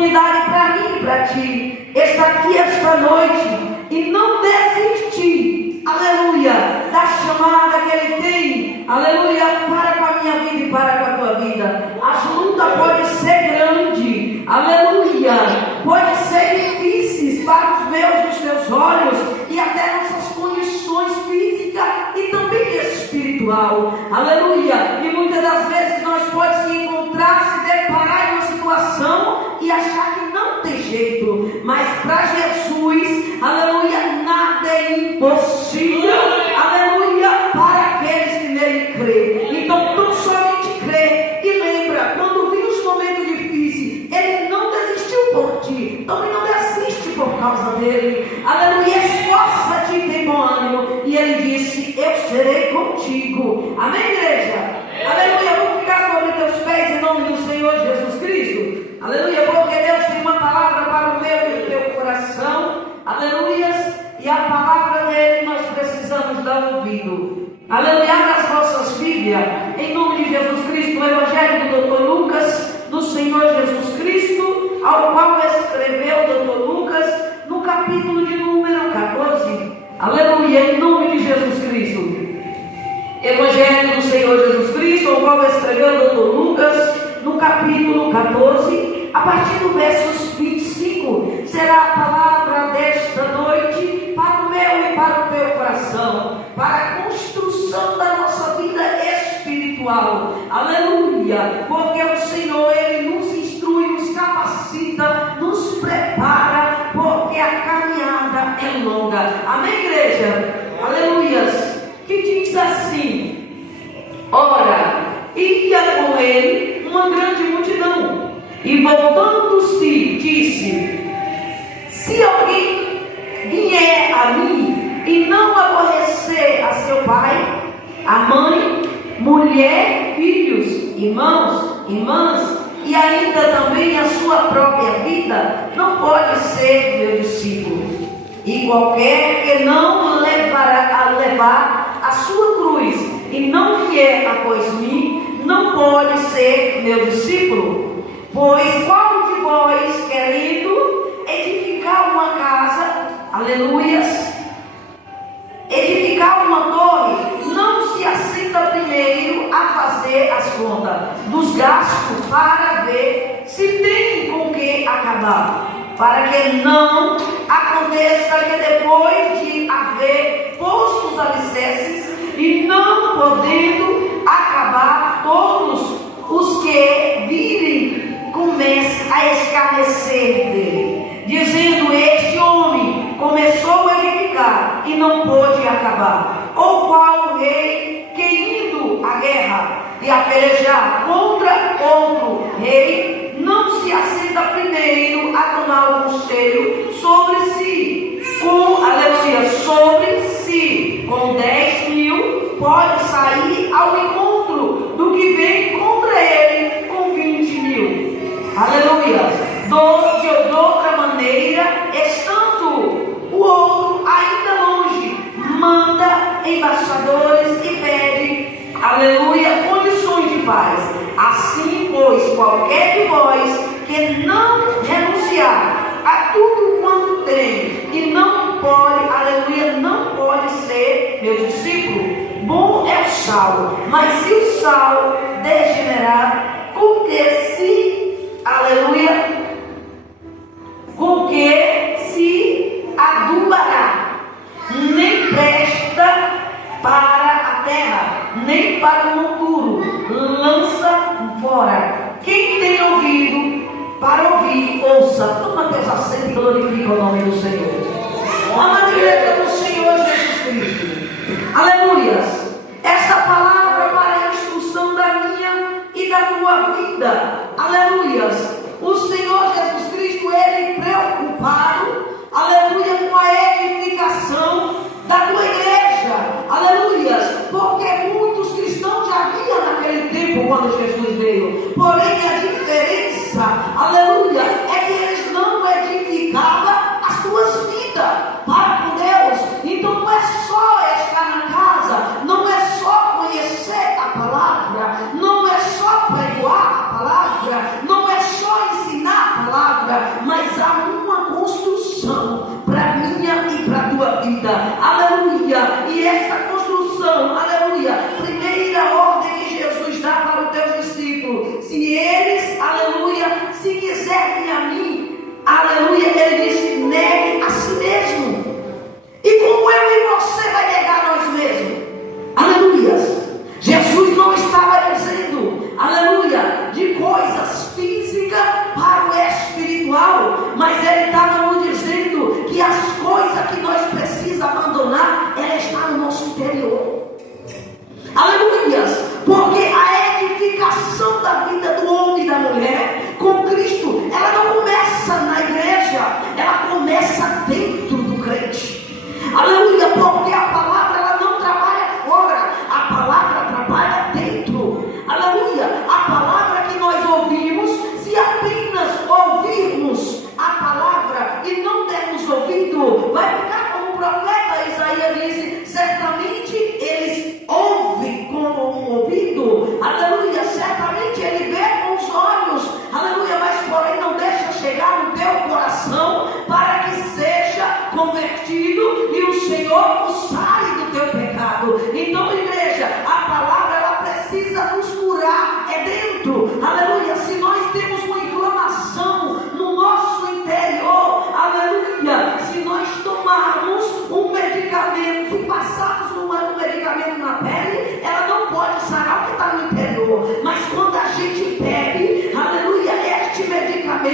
oportunidade para mim e para ti, estar aqui esta noite e não desistir, aleluia, da chamada que Ele tem, aleluia, para com a minha vida e para com a tua vida. As lutas podem ser grandes, aleluia, podem ser difíceis para os meus e os teus olhos e até nossas condições físicas e também espiritual, aleluia. E muitas das vezes nós podemos se encontrar, se deparar em uma situação e achar que não tem jeito, mas para Jesus, aleluia, nada é impossível, aleluia, para aqueles que nele crêem. Então tão somente crê e lembra, quando vir os momentos difíceis, Ele não desistiu por ti, também não desiste por causa dele, aleluia. Esforça-te e tem bom ânimo, e Ele disse: eu serei contigo. Amém, igreja? Aleluia. Vamos ficar sobre teus pés em nome do Senhor Jesus Cristo, aleluia, porque Deus tem uma palavra para o meu e o teu coração, aleluia, e a palavra dele nós precisamos dar ouvido, aleluia. Abra as vossas Bíblias em nome de Jesus Cristo, o Evangelho do Dr. Lucas, do Senhor Jesus Cristo, ao qual escreveu o Dr. Lucas, no capítulo de número 14, aleluia, em nome de Jesus Cristo. Evangelho do Senhor Jesus Cristo, ao qual escreveu o Dr. Lucas, no capítulo 14, a partir do versos 25, será a palavra desta noite para o meu e para o teu coração, para a construção da nossa vida espiritual, aleluia, porque o Senhor, Ele nos instrui, nos capacita, nos prepara, porque a caminhada é longa. Amém, igreja? Aleluias. Que diz assim: ora, ia com ele uma grande multidão, e voltando-se, disse: se alguém vier a mim e não aborrecer a seu pai, a mãe, mulher, filhos, irmãos, irmãs, e ainda também a sua própria vida, não pode ser meu discípulo. E qualquer que não levar a sua cruz e não vier após mim, não pode ser meu discípulo. Pois qual de vós, querendo edificar uma casa, aleluias, edificar uma torre, não se assenta primeiro a fazer as contas dos gastos para ver se tem com que acabar, para que não aconteça que depois de haver posto os alicerces e não podendo acabar, todos os que virem comecem a escarnecer dele, dizendo: este homem começou a edificar e não pôde acabar. Ou qual rei que indo à guerra e a pelejar contra outro rei, não se assenta primeiro a tomar o conselho sobre si, aleluia, sobre si, com 10.000 pode sair ao encontro do que vem contra ele com 20.000, aleluia. De outra maneira, estando o outro ainda longe, manda embaixadores e pede, aleluia, condições de paz. Assim, pois, qualquer de vós que não renunciar a tudo quanto tem e não pode, aleluia, não pode ser meu discípulo, bom é o sal, mas se o sal degenerar, com que se, aleluia, com que se adubará, nem presta para a terra, nem para o monturo, lança fora. Quem tem ouvido para ouvir, ouça. Toma teus assentos e glorifica o nome do Senhor. Amada igreja do Senhor Jesus Cristo, aleluias. Essa palavra para a instrução da minha e da tua vida, aleluias. O Senhor Jesus Cristo, Ele preocupado, aleluia, com a edificação da tua igreja, aleluias, porque muitos cristãos já haviam naquele tempo quando Jesus veio, porém a diferença, aleluia, é que eles não edificavam as suas vidas para com Deus. Então não é só estar na casa,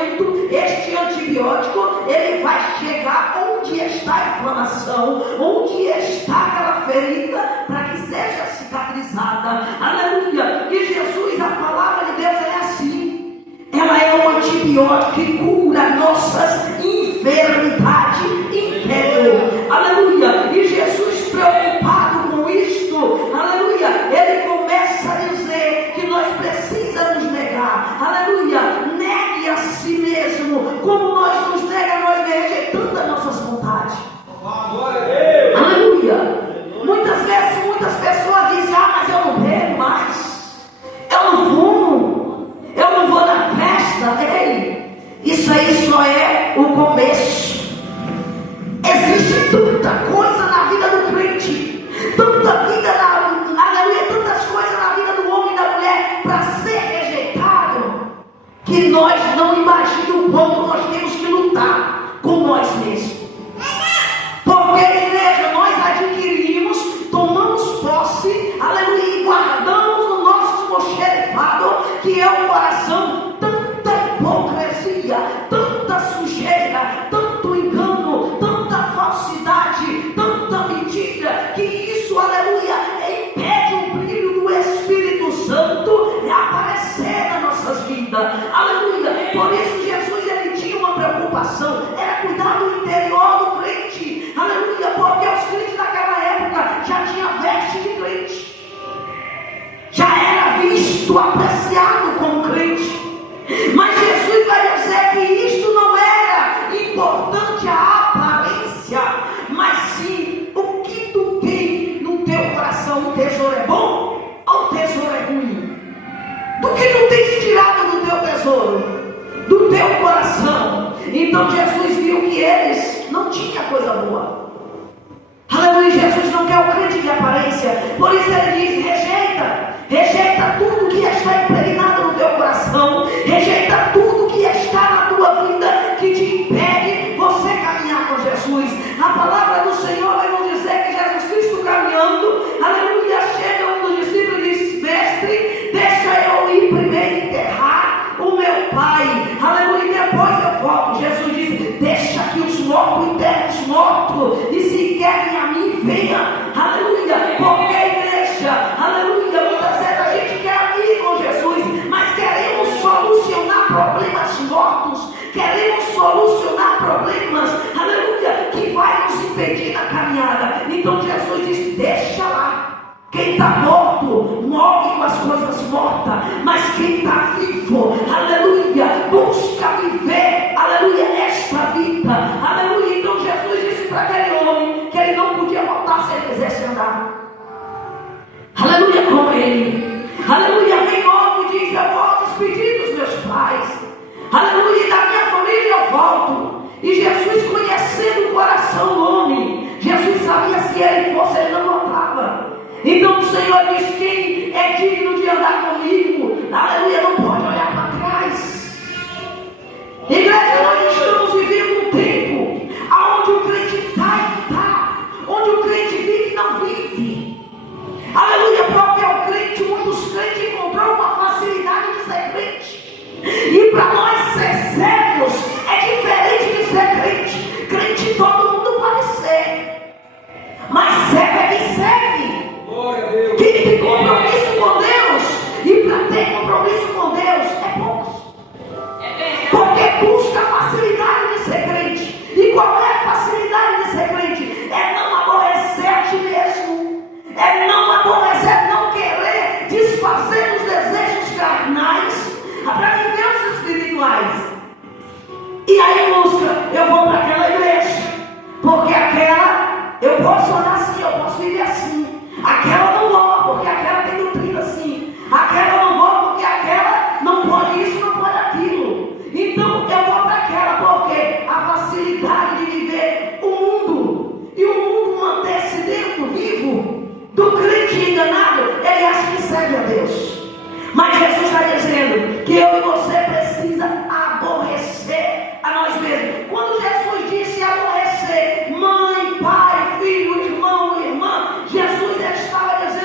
medicamento, este antibiótico, ele vai chegar onde está a inflamação, onde está aquela ferida, para que seja cicatrizada. Aleluia! E Jesus, a palavra de Deus, ela é assim. Ela é um antibiótico que cura nossas enfermidades interior. Aleluia! E Jesus, preocupado com isto, aleluia, ele começa a dizer que nós precisamos negar. Aleluia! Negue a si mesmo. Como nós nos negamos, nós rejeitando as nossas vontades. Aleluia! Muitas vezes, muitas pessoas dizem: mas eu não bebo mais, eu não fumo, eu não vou na festa. Ei, isso aí só é o começo. Existe tanta coisa na vida do crente, tanta vida aleluia, tantas coisas na vida do homem e da mulher para ser rejeitado, que nós não imaginamos o quanto nós temos que lutar com nós mesmos. Porque, igreja, nós adquirimos, tomamos posse, aleluia, e guardamos no nosso almoxerifado, que é o coração, tanta hipocrisia, tanta sujeira, tanto engano, tanta falsidade, tanta mentira, que isso, aleluia, impede o brilho do Espírito Santo de aparecer nas nossas vidas. Aleluia! Por isso Jesus, ele tinha uma preocupação, era cuidar do interior do crente. Aleluia! Porque os crentes naquela época já tinham veste de crente, já era visto, apreciado como crente. Mas Jesus vai dizer que isto não era importante a aparência, mas sim o que tu tem no teu coração. O tesouro é bom ou o tesouro é ruim? Do que tu tens tirado do teu tesouro, do teu coração? Então Jesus viu que eles não tinham coisa boa. Aleluia! Jesus não quer o crente de aparência. Por isso ele diz: rejeita tudo que está impregnado no teu coração, rejeita tudo que está na tua vida que te impede você caminhar com Jesus. A palavra do Senhor vai nos dizer que Jesus Cristo caminhando, aleluia, chega um dos discípulos e diz: mestre, deixa eu ir primeiro enterrar o meu pai, aleluia, e depois eu volto. Jesus diz: deixa que os mortos enterrem os mortos, e se querem a mim, venha. Aleluia! Porque a igreja, aleluia, muitas vezes a gente quer ir com Jesus, mas queremos solucionar problemas mortos, queremos solucionar problemas, aleluia, que vai nos impedir na caminhada. Então Jesus diz: deixa lá. Quem está morto morre com as coisas mortas, mas quem está vivo, aleluia, busca viver, aleluia, esta vida, aleluia. Então Jesus disse para aquele homem que ele não podia voltar se ele quisesse andar, aleluia, com ele, aleluia. Vem logo e diz: eu vou despedir dos meus pais, aleluia, da minha família eu volto. E Jesus, conhecendo o coração do homem, Jesus sabia se ele fosse, ele não voltava. Então o Senhor diz: quem é digno de andar comigo, aleluia, não pode olhar para trás. Igreja, nós estamos vivendo um tempo onde o crente está, onde o crente vive e não vive. Aleluia, porque o crente, muitos crentes encontrou uma facilidade de ser crente. E para nós ser servos é diferente de ser crente. Crente todo mundo pode ser, mas servo é quem serve. Quem tem compromisso com Deus, e para ter compromisso com Deus é poucos, porque busca a facilidade de ser crente. E qual é a facilidade de ser crente? É não aborrecer a ti mesmo, é não aborrecer, não querer desfazer os desejos carnais para viver os espirituais. E aí busca: eu vou para aquela igreja, porque aquela eu posso andar assim, eu posso viver assim. Aquela não vou, porque aquela tem doutrina assim. Aquela não vou, porque aquela não pode isso, não pode aquilo. Então eu vou para aquela, porque a facilidade de viver o mundo, e o mundo manter-se dentro, vivo, do crente enganado, ele acha que serve a Deus. Mas Jesus está dizendo que eu e você precisa aborrecer a nós mesmos. Quando Jesus disse aborrecer mãe, pai, filho, irmão, irmã, Jesus estava dizendo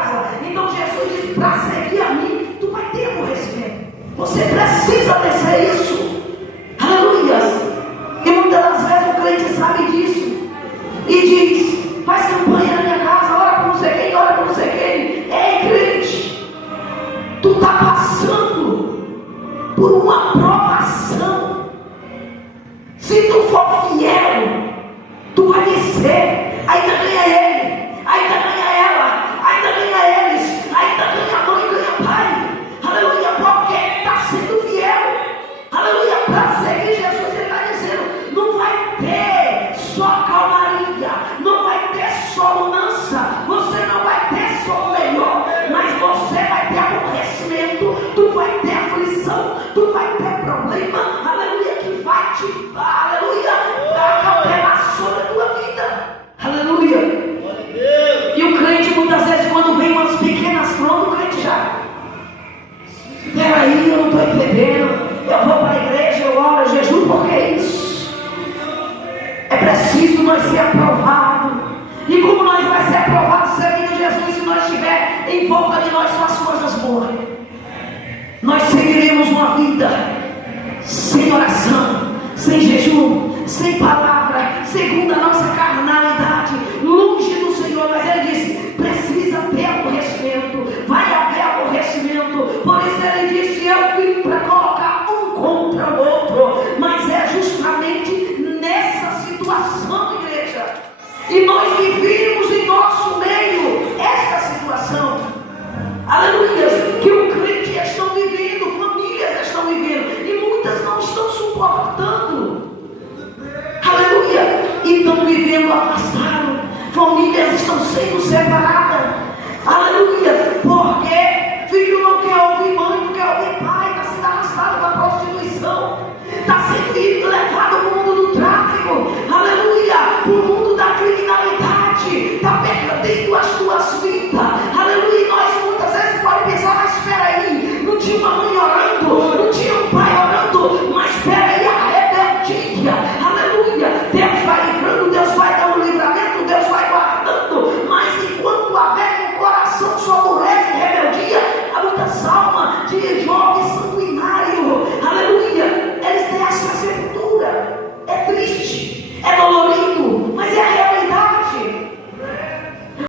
casa. Então Jesus disse: para seguir a mim, tu vai ter aborrecimento. Você precisa descer isso. Aleluia. E muitas das vezes o crente sabe disso e diz: faz campanha na minha casa, ora por não sei quem, ora por não sei quem. Ei, crente, tu está passando por uma provação. Se tu for fiel, tu vai descer. Ainda ganha ele, ainda ganha ela, ainda ganha eles, ainda ganha mãe, ganha pai. Aleluia, porque está sendo fiel. Aleluia, para seguir Jesus. Ele está dizendo: não vai ter só calmaria, não vai ter só bonança, você não vai ter só o melhor, mas você vai ter aborrecimento, tu vai ter aflição, tu vai ter problema. Aleluia, que vai te, aleluia, dar cancelação da tua vida. Aleluia. E o crente, muitas vezes, quando vem umas pequenas provas, o crente já: peraí, eu não estou entendendo. Eu vou para a igreja, eu oro, eu jejuo, porque é isso. É preciso nós ser aprovados. E como nós vai ser aprovados servindo Jesus, se nós tiver em volta de nós só as coisas boas? Nós seguiremos uma vida sem oração, sem jejum, sem palavra, segundo a nossa carnalidade.